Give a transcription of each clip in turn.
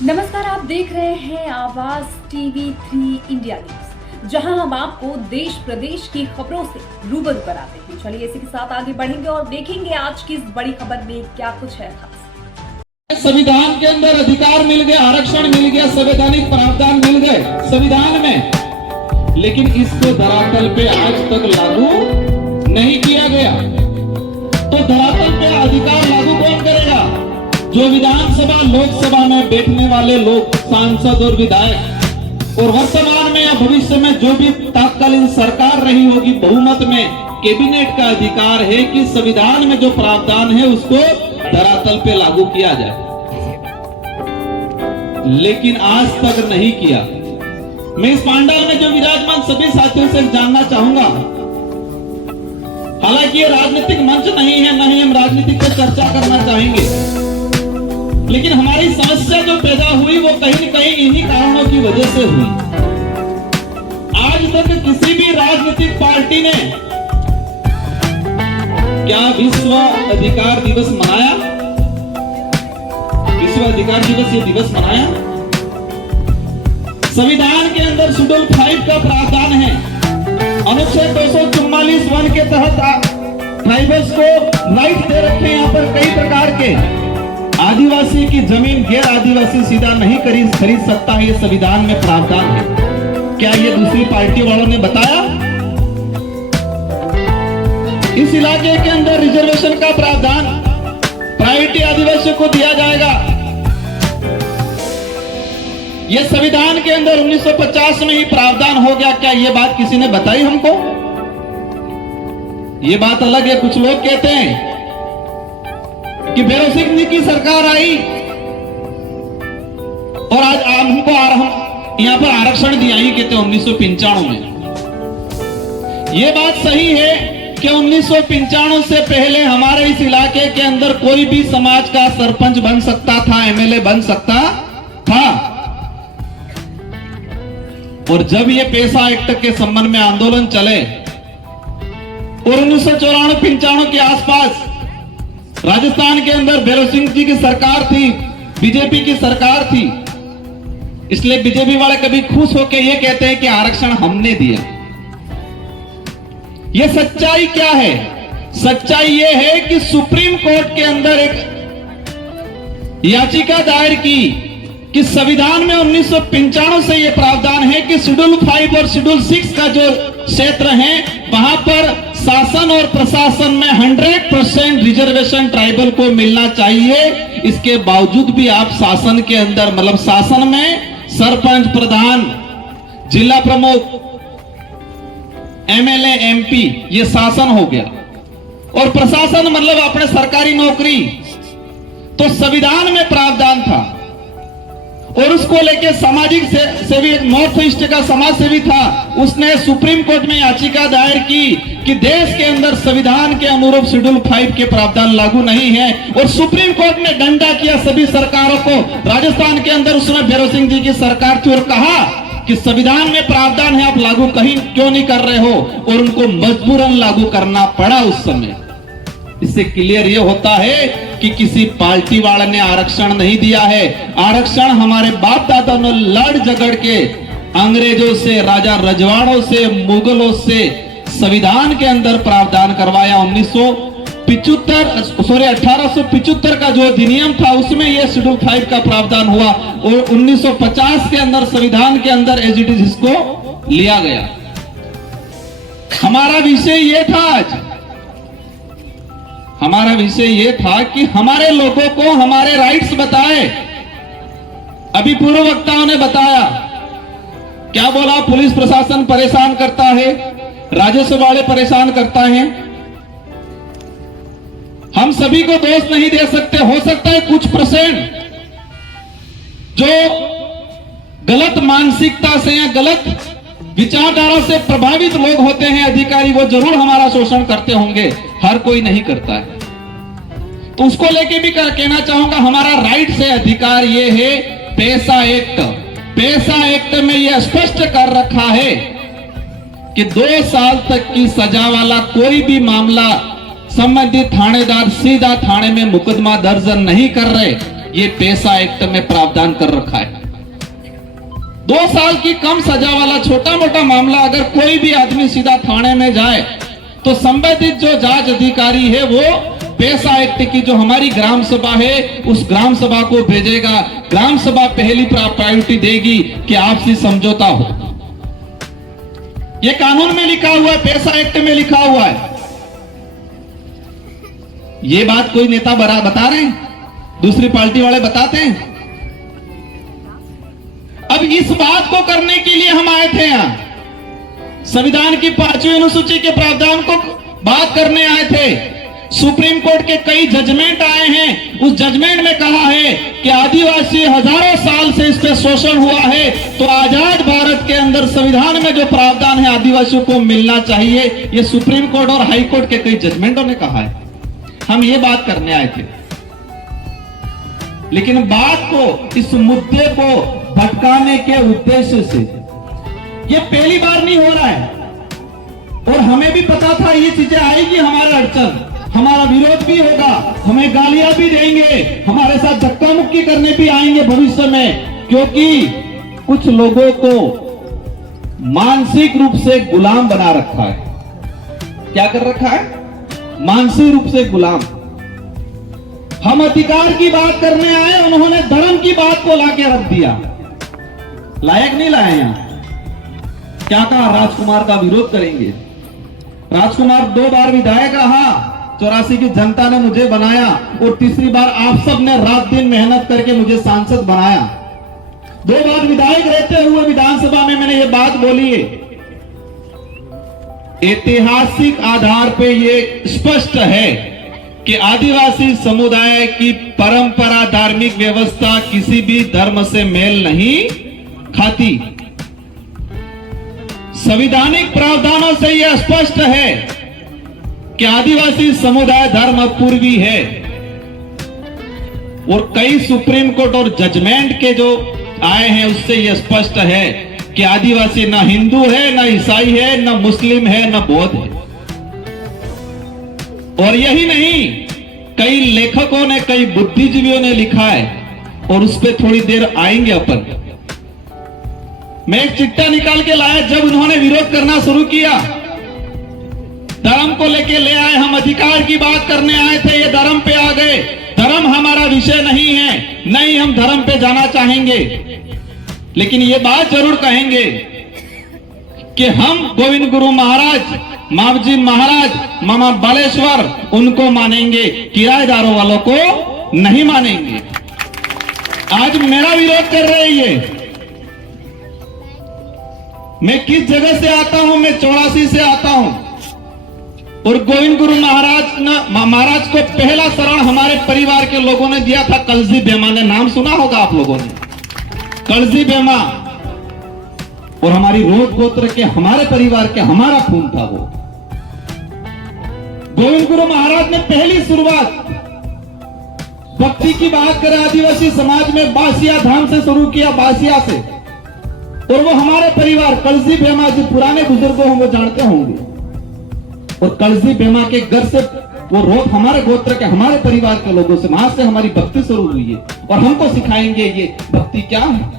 नमस्कार, आप देख रहे हैं आवाज टीवी 3 इंडिया न्यूज, जहां हम आपको देश प्रदेश की खबरों से रूबरू कराते हैं। चलिए इसी के साथ आगे बढ़ेंगे और देखेंगे आज की इस बड़ी खबर में क्या कुछ है खास। संविधान के अंदर अधिकार मिल गया, आरक्षण मिल गया, संवैधानिक प्रावधान मिल गए संविधान में, लेकिन इसको धरातल पे आज तक लागू नहीं किया गया। तो धरातल पे अधिकार लागू कौन करेगा? जो विधानसभा लोकसभा में बैठने वाले लोग, सांसद और विधायक, और वर्तमान में या भविष्य में जो भी तत्कालीन सरकार रही होगी, बहुमत में कैबिनेट का अधिकार है कि संविधान में जो प्रावधान है उसको धरातल पे लागू किया जाए, लेकिन आज तक नहीं किया। मैं इस पांडाल में जो विराजमान सभी साथियों से जानना चाहूंगा, हालांकि ये राजनीतिक मंच नहीं है, न ही हम राजनीतिक पर चर्चा करना चाहेंगे, लेकिन हमारी समस्या जो पैदा हुई वो कहीं न कहीं इन्हीं कारणों की वजह से हुई। आज तक किसी भी राजनीतिक पार्टी ने क्या विश्व अधिकार दिवस मनाया? विश्व अधिकार दिवस ये दिवस मनाया? संविधान के अंदर शेड्यूल 5 का प्रावधान है, अनुच्छेद 244(1) के तहत ट्राइबल्स को राइट दे रखे हैं। यहाँ पर कई प्रकार के आदिवासी की जमीन गैर आदिवासी सीधा नहीं खरीद सकता है, ये संविधान में प्रावधान है। क्या ये दूसरी पार्टी वालों ने बताया? इस इलाके के अंदर रिजर्वेशन का प्रावधान प्रायोरिटी आदिवासियों को दिया जाएगा, यह संविधान के अंदर 1950 में ही प्रावधान हो गया। क्या यह बात किसी ने बताई हमको? यह बात अलग है। कुछ लोग कहते हैं कि भैरव सिंह जी की सरकार आई और आज हमको हम यहां पर आरक्षण दिया ही कहते हैं 1995 में। यह बात सही है कि 1995 से पहले हमारे इस इलाके के अंदर कोई भी समाज का सरपंच बन सकता था, एमएलए बन सकता था। और जब ये पैसा एक्ट के संबंध में आंदोलन चले और 1994-95 के आसपास राजस्थान के अंदर भैरव सिंह जी की सरकार थी, बीजेपी की सरकार थी, इसलिए बीजेपी वाले कभी खुश होकर ये कहते हैं कि आरक्षण हमने दिया। ये सच्चाई क्या है? सच्चाई ये है कि सुप्रीम कोर्ट के अंदर एक याचिका दायर की कि संविधान में 1995 से यह प्रावधान है कि शेड्यूल 5 और शेड्यूल 6 का जो क्षेत्र है वहां पर शासन और प्रशासन में 100% रिजर्वेशन ट्राइबल को मिलना चाहिए। इसके बावजूद भी आप शासन के अंदर, मतलब शासन में सरपंच, प्रधान, जिला प्रमुख, एमएलए, एमपी, ये शासन हो गया, और प्रशासन मतलब अपने सरकारी नौकरी। तो संविधान में प्रावधान था और उसको लेके सामाजिक सेवी नॉर्थ ईस्ट का समाज सेवी था, उसने सुप्रीम कोर्ट में याचिका दायर की कि देश के अंदर संविधान के अनुरूप शेड्यूल 5 के प्रावधान लागू नहीं है। और सुप्रीम कोर्ट ने डंडा किया सभी सरकारों को। राजस्थान के अंदर उसमें भैरव सिंह जी की सरकार थी और कहा कि संविधान में प्रावधान है, आप लागू कहीं क्यों नहीं कर रहे हो, और उनको मजबूरन लागू करना पड़ा उस समय। इससे क्लियर ये होता है कि किसी पार्टी वाले ने आरक्षण नहीं दिया है। आरक्षण हमारे बाप दादा ने लड़ झगड़ के अंग्रेजों से, राजा रजवाड़ों से, मुगलों से संविधान के अंदर प्रावधान करवाया। 1875 का जो अधिनियम था उसमें यह शेड्यूल 5 का प्रावधान हुआ और 1950 के अंदर संविधान के अंदर एज इट इज इसको लिया गया। हमारा विषय यह था आज, हमारा विषय यह था कि हमारे लोगों को हमारे राइट्स बताए। अभी पूर्व वक्ताओं ने बताया, क्या बोला? पुलिस प्रशासन परेशान करता है, राजस्व वाले परेशान करता है। हम सभी को दोष नहीं दे सकते। हो सकता है कुछ % जो गलत मानसिकता से या गलत विचारधारा से प्रभावित लोग होते हैं अधिकारी, वो जरूर हमारा शोषण करते होंगे, हर कोई नहीं करता है। तो उसको लेके भी कहना चाहूंगा, हमारा राइट से अधिकार ये है। पैसा एक्ट में यह स्पष्ट कर रखा है कि 2 साल तक की सजा वाला कोई भी मामला संबंधित थानेदार सीधा थाने में मुकदमा दर्ज नहीं कर रहे। ये पेशा एक्ट में प्रावधान कर रखा है। 2 साल की कम सजा वाला छोटा मोटा मामला अगर कोई भी आदमी सीधा थाने में जाए तो संबंधित जो जांच अधिकारी है वो पेशा एक्ट की जो हमारी ग्राम सभा है उस ग्राम सभा को भेजेगा। ग्राम सभा पहली प्रायोरिटी देगी कि आपसी समझौता हो। ये कानून में लिखा हुआ है, पेशा एक्ट में लिखा हुआ है। ये बात कोई नेता बता रहे हैं, दूसरी पार्टी वाले बताते हैं। अब इस बात को करने के लिए हम आए थे यहां, संविधान की 5वीं अनुसूची के प्रावधान को बात करने आए थे। सुप्रीम कोर्ट के कई जजमेंट आए हैं, उस जजमेंट में कहा है कि आदिवासी हजारों साल से इस पे शोषण हुआ है, तो आजाद भारत के अंदर संविधान में जो प्रावधान है आदिवासियों को मिलना चाहिए। ये सुप्रीम कोर्ट और हाई कोर्ट के कई जजमेंटों ने कहा है। हम ये बात करने आए थे, लेकिन बात को, इस मुद्दे को भटकाने के उद्देश्य से ये पहली बार नहीं हो रहा है और हमें भी पता था ये चीजें आएगी, हमारा अड़चन, हमारा विरोध भी होगा, हमें गालियां भी देंगे, हमारे साथ धक्का मुक्की करने भी आएंगे भविष्य में, क्योंकि कुछ लोगों को मानसिक रूप से गुलाम बना रखा है। क्या कर रखा है? मानसिक रूप से गुलाम। हम अधिकार की बात करने आए, उन्होंने धर्म की बात को लाके रख दिया। लायक नहीं लाए यहां। क्या कहा? राजकुमार का विरोध करेंगे। राजकुमार 2 बार विधायक रहा, 84 की जनता ने मुझे बनाया और तीसरी बार आप सब ने रात दिन मेहनत करके मुझे सांसद बनाया। 2 बार विधायक रहते हुए विधानसभा में मैंने ये बात बोली है। ऐतिहासिक आधार पे ये स्पष्ट है कि आदिवासी समुदाय की परंपरा, धार्मिक व्यवस्था किसी भी धर्म से मेल नहीं खाती। संवैधानिक प्रावधानों से यह स्पष्ट है कि आदिवासी समुदाय धर्म पूर्वी है और कई सुप्रीम कोर्ट और जजमेंट के जो आए हैं उससे यह स्पष्ट है कि आदिवासी न हिंदू है, न ईसाई है, न मुस्लिम है, न बौद्ध है। और यही नहीं, कई लेखकों ने, कई बुद्धिजीवियों ने लिखा है और उस पर थोड़ी देर आएंगे अपन। मैं एक चिट्ठा निकाल के लाया जब उन्होंने विरोध करना शुरू किया। धर्म को लेके ले आए, हम अधिकार की बात करने आए थे, ये धर्म पे आ गए। धर्म हमारा विषय नहीं है, नहीं हम धर्म पे जाना चाहेंगे, लेकिन ये बात जरूर कहेंगे कि हम गोविंद गुरु महाराज, मावजी महाराज, मामा बालेश्वर उनको मानेंगे, किराएदारों वालों को नहीं मानेंगे। आज मेरा विरोध कर रहे हैं ये। मैं किस जगह से आता हूं? मैं 84 से आता हूं और गोविंद गुरु महाराज को पहला शरण हमारे परिवार के लोगों ने दिया था। कलजी बेमा ने नाम सुना होगा आप लोगों ने, कलजी बेमा। और हमारी रोड गोत्र के, हमारे परिवार के, हमारा खून था वो। गोविंद गुरु महाराज ने पहली शुरुआत भक्ति की बात करें आदिवासी समाज में बासिया धाम से शुरू किया, बासिया से। और वो हमारे परिवार कलजी बेमा, जो पुराने बुजुर्गों हम वो जानते होंगे, और कलजी बेमा के घर से वो रोड हमारे गोत्र के, हमारे परिवार के लोगों से, वहां से हमारी भक्ति शुरू हुई है और हमको सिखाएंगे ये भक्ति क्या है।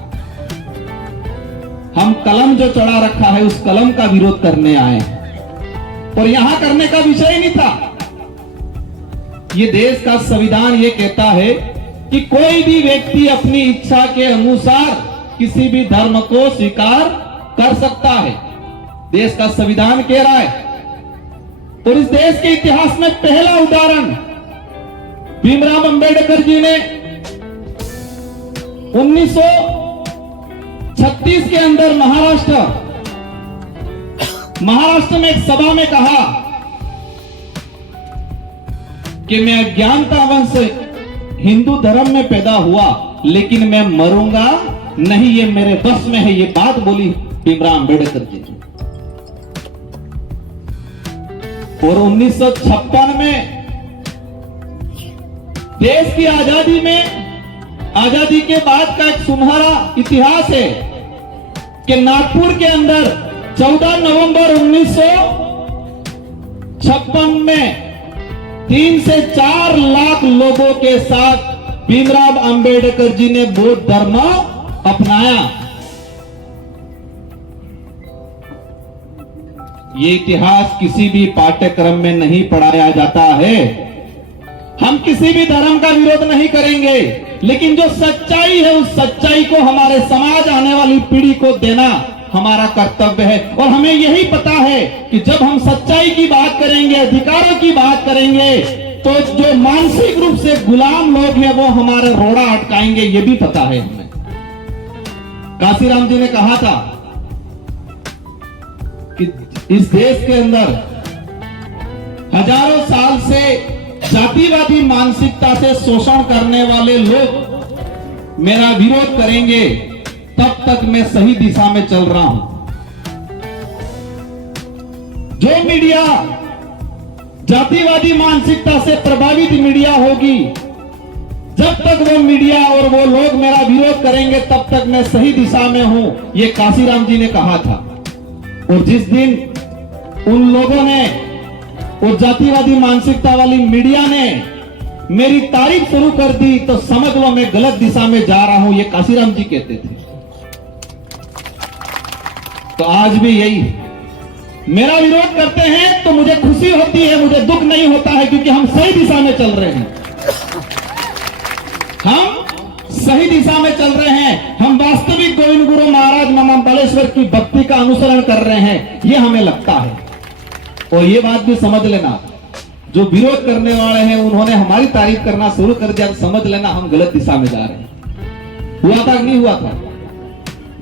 हम कलम जो चढ़ा रखा है उस कलम का विरोध करने आए और यहां करने का विषय नहीं था। ये देश का संविधान ये कहता है कि कोई भी व्यक्ति अपनी इच्छा के अनुसार किसी भी धर्म को स्वीकार कर सकता है, देश का संविधान कह रहा है। और इस देश के इतिहास में पहला उदाहरण भीमराव अंबेडकर जी ने 1936 के अंदर महाराष्ट्र में एक सभा में कहा कि मैं अज्ञानतावंश से हिंदू धर्म में पैदा हुआ, लेकिन मैं मरूंगा नहीं, ये मेरे बस में है। ये बात बोली भीमराव अंबेडकर जी। और 1956 में देश की आजादी में, आजादी के बाद का एक सुनहरा इतिहास है कि नागपुर के अंदर 14 नवंबर 1956 में 3 से 4 लाख लोगों के साथ भीमराव अंबेडकर जी ने बौद्ध धर्म अपनाया। ये इतिहास किसी भी पाठ्यक्रम में नहीं पढ़ाया जाता है। हम किसी भी धर्म का विरोध नहीं करेंगे, लेकिन जो सच्चाई है उस सच्चाई को हमारे समाज आने वाली पीढ़ी को देना हमारा कर्तव्य है। और हमें यही पता है कि जब हम सच्चाई की बात करेंगे, अधिकारों की बात करेंगे, तो जो मानसिक रूप से गुलाम लोग हैं वो हमारे रोड़ा अटकाएंगे, ये भी पता है हमें। काशीराम जी ने कहा था कि इस देश के अंदर हजारों साल से जातिवादी मानसिकता से शोषण करने वाले लोग मेरा विरोध करेंगे, तब तक मैं सही दिशा में चल रहा हूं। जो मीडिया जातिवादी मानसिकता से प्रभावित मीडिया होगी, जब तक वो मीडिया और वो लोग मेरा विरोध करेंगे, तब तक मैं सही दिशा में हूं, ये काशीराम जी ने कहा था। और जिस दिन उन लोगों ने, वो जातिवादी मानसिकता वाली मीडिया ने मेरी तारीफ शुरू कर दी, तो समझ लो मैं गलत दिशा में जा रहा हूं, ये काशीराम जी कहते थे। तो आज भी यही मेरा विरोध करते हैं तो मुझे खुशी होती है, मुझे दुख नहीं होता है, क्योंकि हम सही दिशा में चल रहे हैं। हम सही दिशा में चल रहे हैं। हम वास्तविक गोविंद गुरु महाराज महाबलेश्वर की भक्ति का अनुसरण कर रहे हैं, ये हमें लगता है। और ये बात भी समझ लेना, जो विरोध करने वाले हैं उन्होंने हमारी तारीफ करना शुरू कर दिया, समझ लेना हम गलत दिशा में जा रहे हैं। हुआ था कि नहीं हुआ था?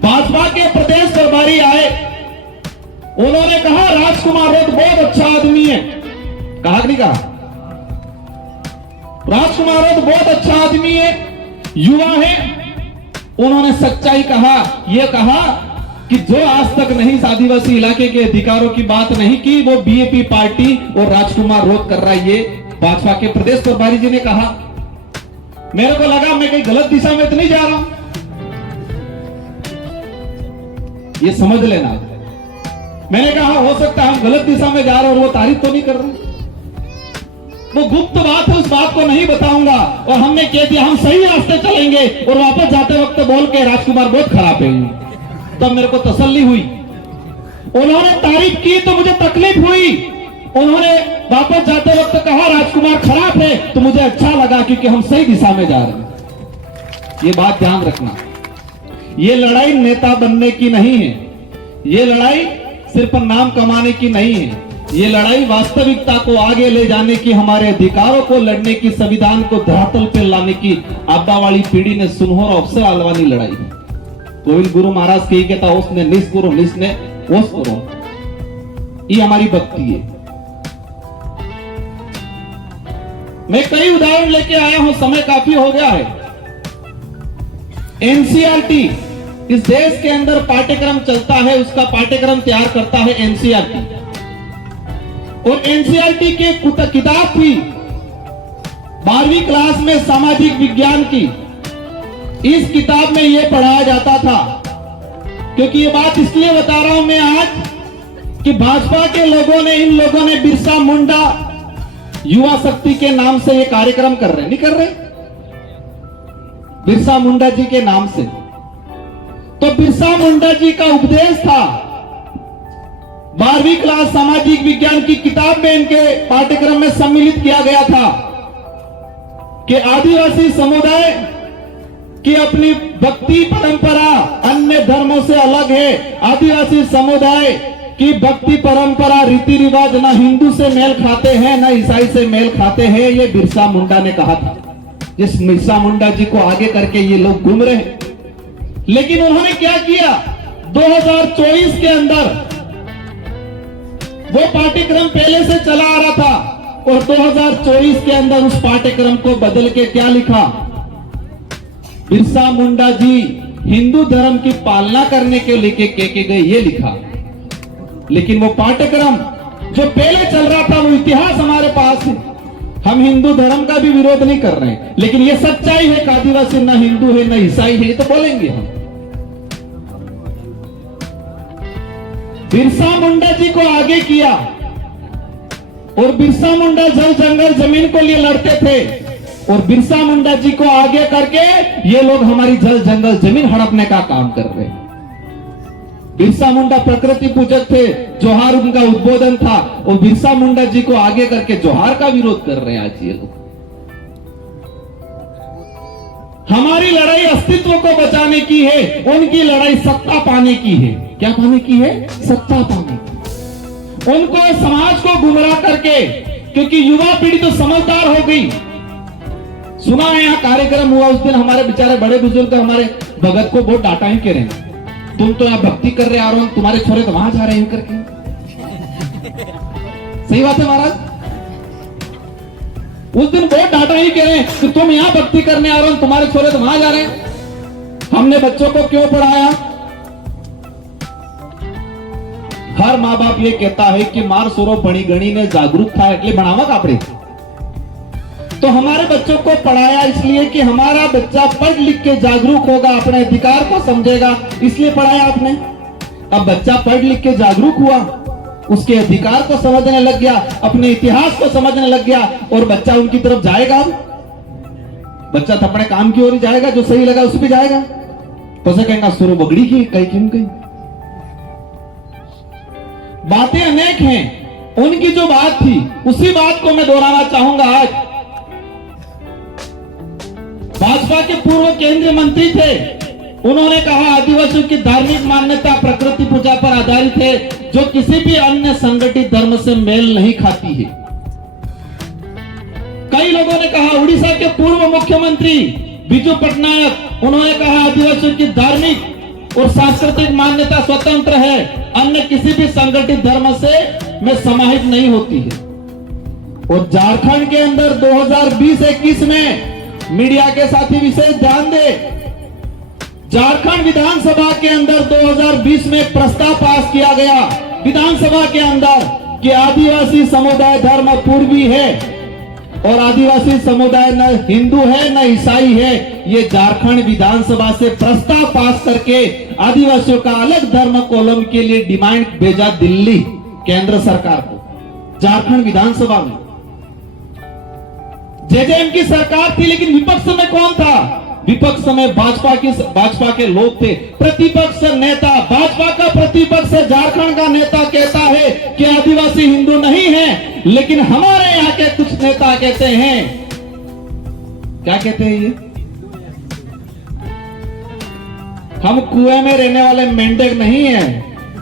भाजपा के प्रदेश प्रभारी आए, उन्होंने कहा राजकुमार रोड बहुत अच्छा आदमी है। कहा कि नहीं कहा? राजकुमार रोड बहुत अच्छा आदमी है, युवा है। उन्होंने सच्चाई कहा, यह कहा कि जो आज तक नहीं इस आदिवासी इलाके के अधिकारों की बात नहीं की, वो बीएपी पार्टी और राजकुमार रोड कर रहा है। ये भाजपा के प्रदेश प्रभारी जी ने कहा। मेरे को लगा मैं कहीं गलत दिशा में तो नहीं जा रहा हूं, ये समझ लेना। मैंने कहा हो सकता है हम गलत दिशा में जा रहे हैं और वो तारीफ तो नहीं कर रहे, वो गुप्त बात है, उस बात को नहीं बताऊंगा। और हमने कह दिया हम सही रास्ते चलेंगे, और वापस जाते वक्त बोल के राजकुमार बहुत खराब है, तब मेरे को तसल्ली हुई। उन्होंने तारीफ की तो मुझे तकलीफ हुई। उन्होंने वापस जाते वक्त कहा राजकुमार खराब है, तो मुझे अच्छा लगा, क्योंकि हम सही दिशा में जा रहे हैं। ये बात ध्यान रखना, ये लड़ाई नेता बनने की नहीं है, ये लड़ाई सिर्फ नाम कमाने की नहीं है, ये लड़ाई वास्तविकता को आगे ले जाने की, हमारे अधिकारों को लड़ने की, संविधान को धरातल पर लाने की आबा वाली पीढ़ी ने सुनहरा अवसर आलवानी लड़ाई है। गोविंद गुरु महाराज कही कहता उसने निस करो, निस ने ओस करो, ये हमारी भक्ति है। मैं कई उदाहरण लेके आया हूं, समय काफी हो गया है। एनसीईआरटी, इस देश के अंदर पाठ्यक्रम चलता है, उसका पाठ्यक्रम तैयार करता है एनसीईआरटी। और एनसीईआरटी के किताब थी 12वीं क्लास में सामाजिक विज्ञान की। इस किताब में यह पढ़ाया जाता था, क्योंकि ये बात इसलिए बता रहा हूं मैं आज कि भाजपा के लोगों ने, इन लोगों ने बिरसा मुंडा युवा शक्ति के नाम से ये कार्यक्रम कर रहे, नहीं कर रहे, बिरसा मुंडा जी के नाम से। तो बिरसा मुंडा जी का उपदेश था 12वीं क्लास सामाजिक विज्ञान की किताब में, इनके पाठ्यक्रम में सम्मिलित किया गया था कि आदिवासी समुदाय की अपनी भक्ति परंपरा अन्य धर्मों से अलग है। आदिवासी समुदाय की भक्ति परंपरा, रीति रिवाज न हिंदू से मेल खाते हैं, न ईसाई से मेल खाते हैं, ये बिरसा मुंडा ने कहा था। जिस बिरसा मुंडा जी को आगे करके ये लोग घूम रहे हैं। लेकिन उन्होंने क्या किया, 2024 के अंदर वो पाठ्यक्रम पहले से चला आ रहा था, और 2024 के अंदर उस पाठ्यक्रम को बदल के क्या लिखा, बिरसा मुंडा जी हिंदू धर्म की पालना करने के लेके के गए, ये लिखा। लेकिन वो पाठ्यक्रम जो पहले चल रहा था, वो इतिहास हमारे पास है। हम हिंदू धर्म का भी विरोध नहीं कर रहे हैं, लेकिन ये सच्चाई है कि आदिवासी न हिंदू है न ईसाई है, तो बोलेंगे हम। बिरसा मुंडा जी को आगे किया, और बिरसा मुंडा जल जंगल जमीन को लिए लड़ते थे। और बिरसा मुंडा जी को आगे करके ये लोग हमारी जल जंगल जमीन हड़पने का काम कर रहे हैं। बिरसा मुंडा प्रकृति पूजक थे, जोहार उनका उद्बोधन था, और बिरसा मुंडा जी को आगे करके जोहार का विरोध कर रहे हैं आज ये लोग। हमारी लड़ाई अस्तित्व को बचाने की है, उनकी लड़ाई सत्ता पाने की है। क्या पाने की है? सत्ता पाने की। उनको समाज को गुमराह करके, क्योंकि युवा पीढ़ी तो समझदार हो गई। सुना है यहाँ कार्यक्रम हुआ उस दिन, हमारे बेचारे बड़े बुजुर्ग हमारे भगत को बहुत डांटा ही कह रहे हैं, तुम तो यहाँ भक्ति कर रहे आ रहे हो, तुम्हारे छोरे तो वहां जा रहे हैं करके। सही बात है महाराज, उस दिन बहुत डांटा ही कह रहे हैं कि तुम यहाँ भक्ति करने आ रहे हो, तुम्हारे छोरे तो वहां जा रहे हैं। हमने बच्चों को क्यों पढ़ाया? हर माँ बाप ये कहता है कि मार सुरो बड़ी गणी ने जागरूक था એટલે ભણાવવા આપણે। तो हमारे बच्चों को पढ़ाया इसलिए कि हमारा बच्चा पढ़ लिख के जागरूक होगा, अपने अधिकार को समझेगा, इसलिए पढ़ाया आपने। अब बच्चा पढ़ लिख के जागरूक हुआ, उसके अधिकार को समझने लग गया, अपने इतिहास को समझने लग गया, और बच्चा उनकी तरफ जाएगा। बच्चा तो अपने काम की ओर ही जाएगा, जो सही लगा उस पर जाएगा। तो से कहेगा सुरो बगड़ी की कहीं क्यों कहीं। बातें अनेक हैं, उनकी जो बात थी उसी बात को मैं दोहराना चाहूंगा। आज भाजपा के पूर्व केंद्रीय मंत्री थे, उन्होंने कहा आदिवासियों की धार्मिक मान्यता प्रकृति पूजा पर आधारित है, जो किसी भी अन्य संगठित धर्म से मेल नहीं खाती है। कई लोगों ने कहा, उड़ीसा के पूर्व मुख्यमंत्री बिजू पटनायक, उन्होंने कहा आदिवासियों की धार्मिक और सांस्कृतिक मान्यता स्वतंत्र है, अन्य किसी भी संगठित धर्म से में समाहित नहीं होती है। और झारखंड के अंदर 2020-21 में मीडिया के साथी विशेष ध्यान दे, झारखंड विधानसभा के अंदर 2020 में प्रस्ताव पास किया गया विधानसभा के अंदर कि आदिवासी समुदाय धर्म पूर्वी है, और आदिवासी समुदाय न हिंदू है न ईसाई है। ये झारखंड विधानसभा से प्रस्ताव पास करके आदिवासियों का अलग धर्म कॉलम के लिए डिमांड भेजा दिल्ली केंद्र सरकार को। झारखंड विधानसभा में जेजेएम की सरकार थी, लेकिन विपक्ष में कौन था? विपक्ष में भाजपा के लोग थे। प्रतिपक्ष नेता, भाजपा का प्रतिपक्ष झारखंड का नेता कहता है कि आदिवासी हिंदू नहीं है, लेकिन हमारे यहाँ के कुछ नेता कहते हैं, क्या कहते हैं ये? हम कुएं में रहने वाले मेंढक नहीं हैं,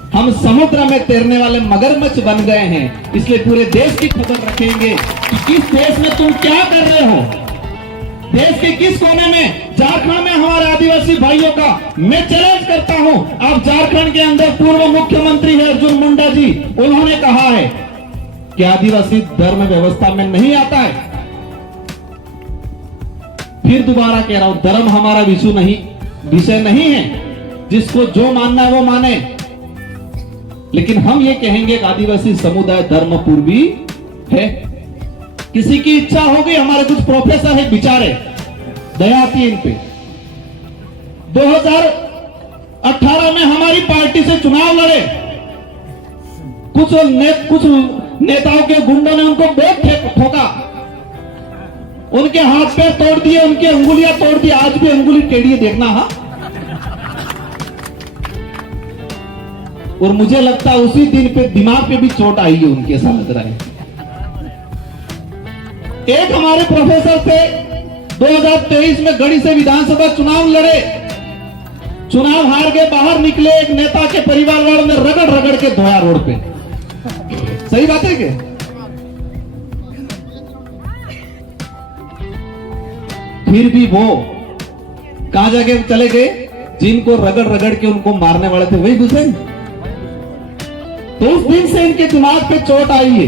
हम समुद्र में तैरने वाले मगरमच्छ बन गए हैं। इसलिए पूरे देश की खबर रखेंगे कि किस देश में तुम क्या कर रहे हो, देश के किस कोने में। झारखंड में हमारे आदिवासी भाइयों का मैं चैलेंज करता हूं। आप झारखंड के अंदर पूर्व मुख्यमंत्री है अर्जुन मुंडा जी, उन्होंने कहा है कि आदिवासी धर्म व्यवस्था में नहीं आता है। फिर दोबारा कह रहा हूं, धर्म हमारा विषय नहीं है, जिसको जो मानना है वो माने, लेकिन हम ये कहेंगे कि आदिवासी समुदाय धर्म पूर्वी है। किसी की इच्छा हो गई, हमारे कुछ प्रोफेसर है बेचारे, दया आती है इन पे। 2018 में हमारी पार्टी से चुनाव लड़े, कुछ नेताओं के गुंडों ने उनको बहुत ठोका, उनके हाथ पैर तोड़ दिए, उनकी अंगुलियां तोड़ दी। आज भी अंगुली टेढ़ी है, देखना। हाँ, और मुझे लगता है उसी दिन पे दिमाग पे भी चोट आई है उनके, ऐसा लग रहा है। एक हमारे प्रोफेसर थे, 2023 में गढ़ी से विधानसभा चुनाव लड़े, चुनाव हार के बाहर निकले, एक नेता के परिवार वालों ने रगड़ रगड़ के धोया रोड पे। सही बात है क्या? फिर भी वो कहां जाके चले गए? जिनको रगड़ रगड़ के उनको मारने वाले थे वही घुसे। तो उस दिन से इनके दिमाग पे चोट आई है।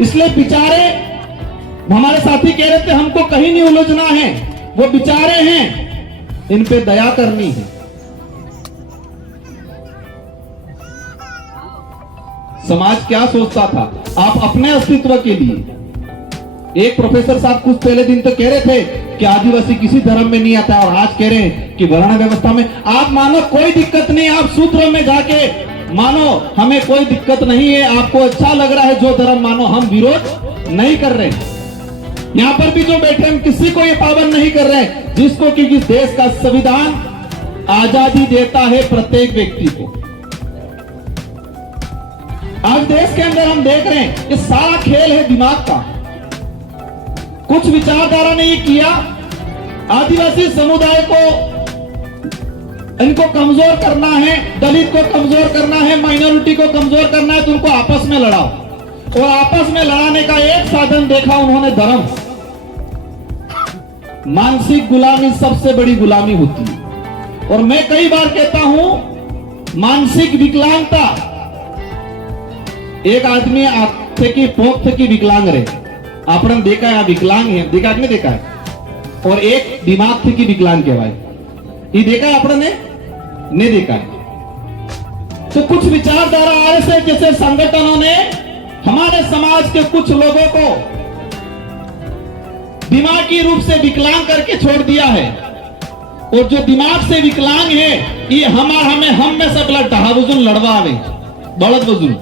इसलिए बेचारे हमारे साथी कह रहे थे हमको कहीं नहीं उलझना है, वो बेचारे हैं, इन पे दया करनी है। समाज क्या सोचता था आप अपने अस्तित्व के लिए? एक प्रोफेसर साहब कुछ पहले दिन तो कह रहे थे कि आदिवासी किसी धर्म में नहीं आता, और आज कह रहे हैं कि वर्ण व्यवस्था में। आप मानो कोई दिक्कत नहीं, आप सूत्र में जाके मानो, हमें कोई दिक्कत नहीं है। आपको अच्छा लग रहा है जो धर्म मानो, हम विरोध नहीं कर रहे। यहां पर भी जो बैठे हम किसी को ये पाबंद नहीं कर रहे, जिसको कि इस देश का संविधान आजादी देता है प्रत्येक व्यक्ति को। आज देश के अंदर हम देख रहे हैं कि सारा खेल है दिमाग का। कुछ विचारधारा ने ये किया, आदिवासी समुदाय को इनको कमजोर करना है, दलित को कमजोर करना है, माइनॉरिटी को कमजोर करना है, तो उनको आपस में लड़ाओ। और आपस में लड़ाने का एक साधन देखा उन्होंने, धर्म। मानसिक गुलामी सबसे बड़ी गुलामी होती है। और मैं कई बार कहता हूं, मानसिक विकलांगता, एक आदमी आंखें की पोख की विकलांग रहे, आपने देखा है विकलांग है, देखा आपने देखा है, और एक दिमाग थे की विकलांग कहवाय, ये देखा है आपने नहीं देखा है। तो कुछ विचारधारा ऐसे जैसे संगठनों ने हमारे समाज के कुछ लोगों को दिमागी रूप से विकलांग करके छोड़ दिया है। और जो दिमाग से विकलांग है, ये हम में सब डहा वजून लड़वा आवे, बड़द वजून।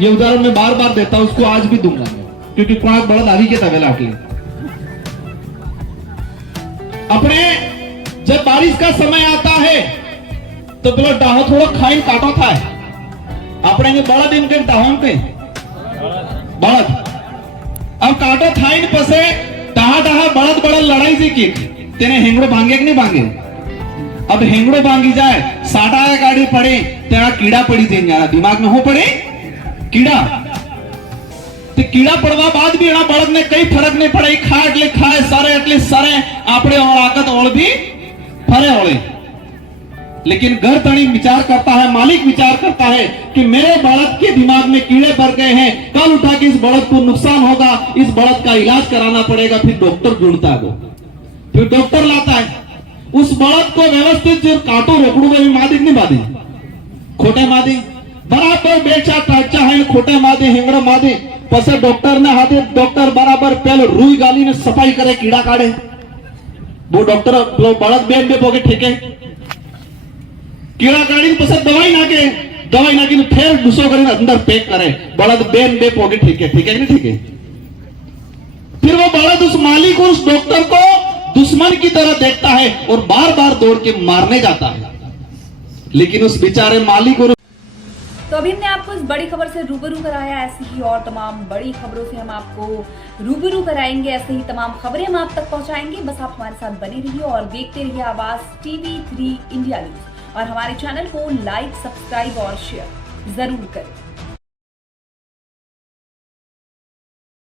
ये उदाहरण मैं बार बार देता हूं, उसको आज भी दूंगा क्योंकि कुछ बड़द आवी के तवेला के अपने जब बारिश का समय आता है तो पेलो डाहो थोड़ा खाइन काटो था, अपने ये बड़ा दिन के डाहों पे बड़द अब काटो थाइन पसे डाहा डाहा बड़द बड़द लड़ाई से की तेने हेंगड़ो भांगे कि नहीं भांगे। अब हेंगड़ो भांगी जाए, साटा गाड़ी पड़े तेरा कीड़ा पड़ी जाए, दिमाग में हो पड़े कीड़ा, तो कीड़ा पड़वा बाद भी एना बड़द ने कई फर्क नहीं पड़े, खा એટલે ખાય સારે એટલે સારે આપણે ઓળાકત ઓળ भी फरे ओले। लेकिन घर तणी विचार करता है, मालिक विचार करता है कि मेरे बड़द के दिमाग में कीड़े भर गए हैं, कल उठा के इस बड़द को नुकसान होगा, इस बड़द का इलाज कराना पड़ेगा। फिर डॉक्टर ढूंढता है, फिर डॉक्टर लाता है, उस बड़द को व्यवस्थित जो काटो रोकड़ू में मादी नहीं मादी, खोटे मादी बराबर बेचा टाचा है, खोटे मादी हिंगड़ो मादी पसे डॉक्टर ने हाथे डॉक्टर बराबर पहले रुई गाली में सफाई करे, कीड़ा काढ़े, वो डॉक्टर बड़द बेन बे पोके ठेके कीड़ा काढ़ी पसे दवाई नाके फिर दूसरो કરીને अंदर पैक करे, बड़द बेन बे पोके ठेके, ठीक है कि नहीं ठीक है। फिर वो बड़द उस मालिक और उस डॉक्टर को दुश्मन की तरह देखता है और बार बार दौड़ के मारने जाता है। लेकिन उस बेचारे मालिक और तो अभी हमने आपको इस बड़ी खबर से रूबरू कराया, ऐसी ही और तमाम बड़ी खबरों से हम आपको रूबरू कराएंगे, ऐसे ही तमाम खबरें हम आप तक पहुंचाएंगे। बस आप हमारे साथ बने रहिए और देखते रहिए आवाज TV3 इंडिया न्यूज, और हमारे चैनल को लाइक, सब्सक्राइब और शेयर जरूर करें।